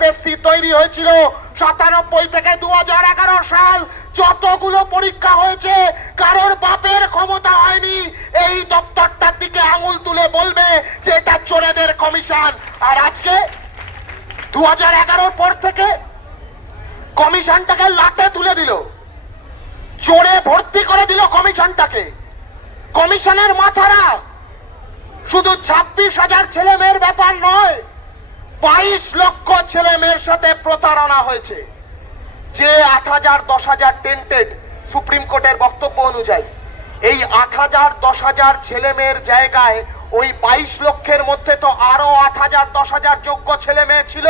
SSC তৈরি হয়েছিল। সাতানব্বই থেকে দু হাজার এগারো সাল যতগুলো পরীক্ষা হয়েছে, কারোর বাপের ক্ষমতা হয়নি। এই দপ্তরটার দিকে আঙুল তুলে বলবে যে এটা চোরেদের কমিশন। আর আজকে দু হাজার পর থেকে কমিশনটাকে লাটে তুলে দিল। চোরে ভর্তি করে দিল কমিশনটাকে। কমিশনের মাথারা শুধু ছাব্বিশ হাজার ছেলে মেয়ের ব্যাপার নয়, বাইশ লক্ষ ছেলে মেয়ের সাথে প্রতারণা হয়েছে। যে আট হাজার, দশ হাজার টেন্টেড সুপ্রিম কোর্টের বক্তব্য অনুযায়ী, এই আট হাজার, দশ হাজার ছেলে মেয়ের জায়গায় ওই বাইশ লক্ষের মধ্যে তো আরও আট হাজার, দশ হাজার যোগ্য ছেলে মেয়ে ছিল,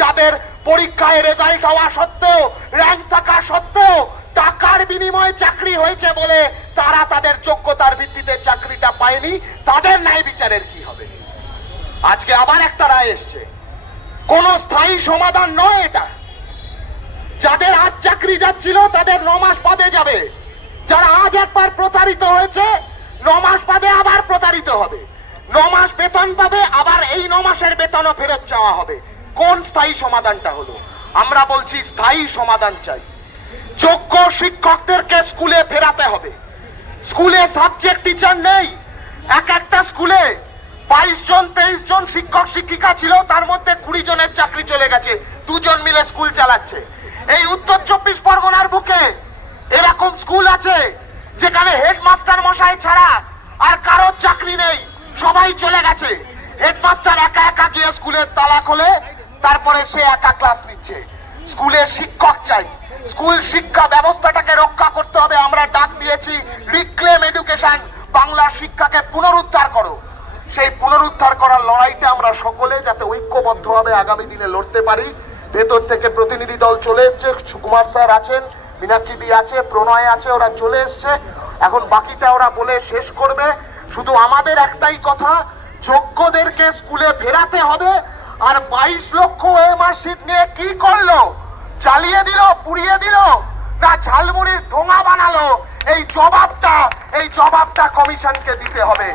যাদের পরীক্ষায় রেজাল্ট হওয়া সত্ত্বেও র্যাঙ্ক থাকা সত্ত্বেও টাকার বিনিময়ে চাকরি হয়েছে বলে তারা তাদের যোগ্যতার ভিত্তিতে চাকরিটা পায়নি। তাদের ন্যায় বিচারের কি হবে? আজকে আবার একটা রায় এসছে। কোন স্থায়ী সমাধান নয় এটা। যাদের আজ চাকরি যাচ্ছিল, তাদের ন মাস যাবে। যারা আজ একবার প্রতারিত হয়েছে, ন মাস আবার প্রতারিত হবে। ন মাস বেতন পাবে, আবার এই ন মাসের বেতনও ফেরত চাওয়া হবে। কোন স্থায়ী সমাধানটা হলো? আমরা বলছি স্থায়ী সমাধান চাই। যোগ্য শিক্ষকদেরকে স্কুলে ফেরাতে হবে। স্কুলে সাবজেক্ট টিচার নেই। এক একটা স্কুলে বাইশ জন, তেইশ জন শিক্ষক, শিক্ষিকা ছিল, তার মধ্যে কুড়ি জনের চাকরি চলে গেছে। দুজন মিলে স্কুল চালাচ্ছে। এই উত্তর চব্বিশ পরগনার বুকে এরকম স্কুল আছে, যেখানে হেডমাস্টার মশাই ছাড়া আর কারোর চাকরি নেই। সবাই চলে গেছে। হেডমাস্টার একা একা গিয়ে স্কুলের তালা খোলে, তারপরে সে একা ক্লাস নিচ্ছে। স্কুলে শিক্ষক চাই। স্কুল শিক্ষা ব্যবস্থাটাকে রক্ষা করতে হবে। আমরা ডাক দিয়েছি রিক্লেম এডুকেশন বাংলা শিক্ষাকে পুনরুদ্ধার করো। সেই পুনরুদ্ধার করার লড়াইটা আমরা সকলে যাতে ঐক্যবদ্ধভাবে আগামী দিনে লড়তে পারি। ভেতর থেকে প্রতিনিধি দল চলে এসছে, সুকুমার স্যার আছেন, মীনাক্ষী আছে, প্রণয় আছে, ওরা চলে এসছে। এখন বাকিটা ওরা বলে শেষ করবে। শুধু আমাদের একটাই কথা, যোগ্যদেরকে স্কুলে ফেরাতে হবে। আর বাইশ লক্ষ মার্কশিট নিয়ে কি করল? চালিয়ে দিল, পুড়িয়ে দিল? না ঝালমুড়ির ঢোঙা বানালো? এই জবাবটা এই জবাবটা কমিশনকে দিতে হবে।